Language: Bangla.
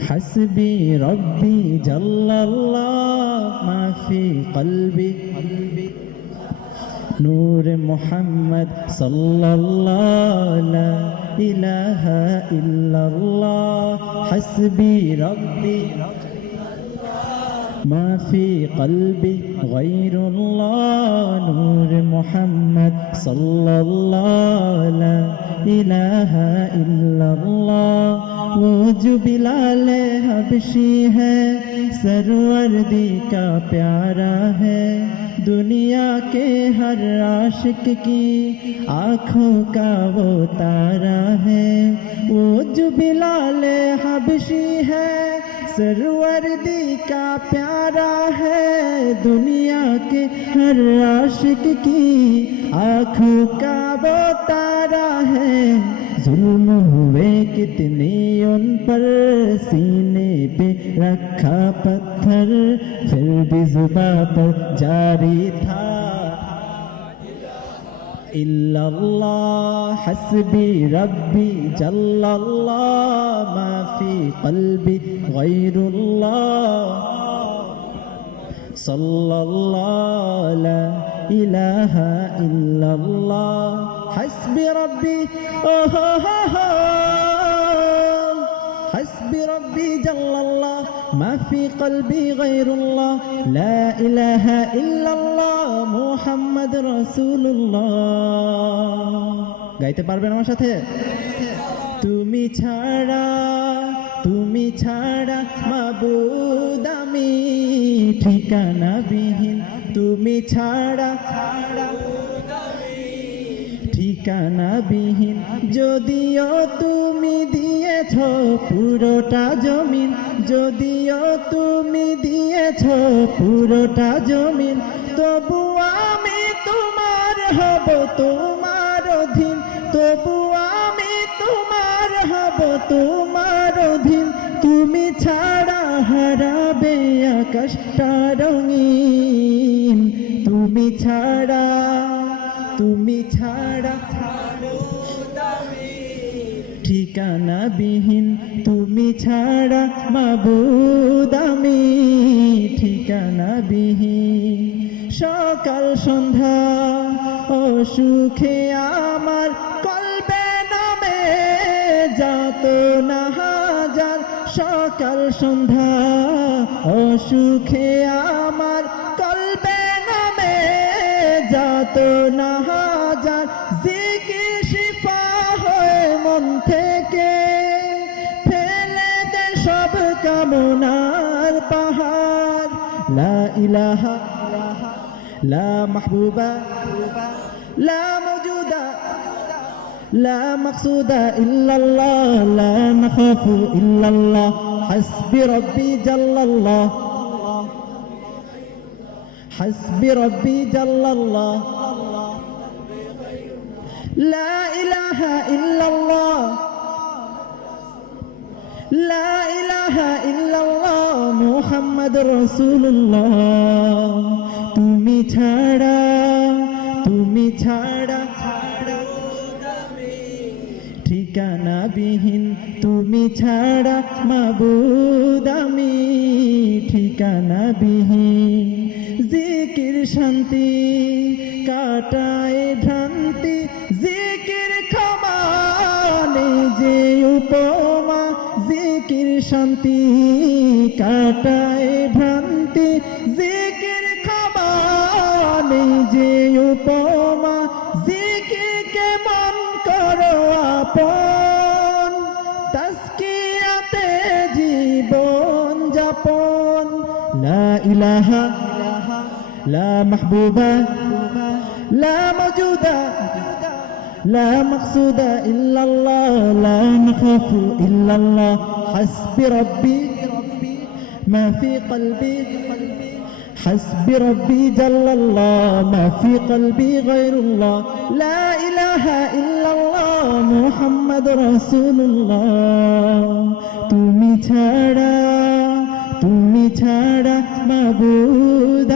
حسبي ربي جل الله ما في قلبي. نور محمد صلى الله لا إله إلا الله. حسبي ربي ما في قلبي غير الله نور محمد صلى الله لا إله إلا الله वो जो बिलाल हबशी है सरवर्दी का प्यारा है दुनिया के हर आशिक की आँखों का वो तारा है। वो जो बिलाल हबशी है, सरवर्दी का प्यारा है। दुनिया के हर आशिक की आँखों का वो तारा है। जुल्म हुए कितने उन पर सीने بزما پر جاری تھا۔ إلا الله حسبي ربي جل الله ما في قلبي غير الله صلى الله لا إله إلا الله حسبي ربي أوه ربي جل الله ما في قلبي غير الله لا إله إلا الله محمد رسول الله গাইতে পারবেন আমার সাথে তুমি ছাড়া তুমি ছাড়া মাবুদ আমি ঠিকানা বিহীন তুমি ছাড়া ঠিকানা বিহীন যদিও তুমি দিয়েছ পুরোটা জমিন, যদিও তুমি দিয়েছ পুরোটা জমিন, তবু আমি তোমার হব তোমার অধীন, তবু আমি তোমার হব তোমার অধীন। তুমি ছাড়া হারাবে আকাশটা রঙিন, তুমি ছাড়া, তুমি ঠিকানা বিহীন তুমি ছাড়া মাবুদ আমি ঠিকানা বিহীন সকাল, সন্ধ্যা, অসুখে আমার কলবে নামে যাত না হাজার। সকাল, সন্ধ্যা, অসুখে আমার إله. لا محبوب. لا موجود. لا مقصود إلا الله. لا نخاف إلا الله. حسبي ربي جل الله. حسبي ربي جل الله. لا إله إلا الله. لا إله إلا الله. মোহাম্মদ রসুল্লাহ তুমি ছাড়া তুমি ছাড়া ঠিকানা বিহীন তুমি ছাড়া মাবুদামি ঠিকানা বিহীন জিকির শান্তি কাটায় ভ্রান্তি। জিকির ক্ষমা যে উপর শান্তি কাটায় ভ্রান্তি, জিকির ক্ষমা যে উপমা জিকিরকে মন করো আপন? তাস্কিয়াতে জীবন যাপন। লা ইলাহা, লা মাহবুবা, লা মওজুদা لا مقصود إلا الله لا نخاف إلا الله حسبي ربي ما في قلبي حسبي ربي جل الله ما في قلبي غير الله لا إله إلا الله محمد رسول الله তুমি ছাড়া তুমি ছাড়া মাবুদ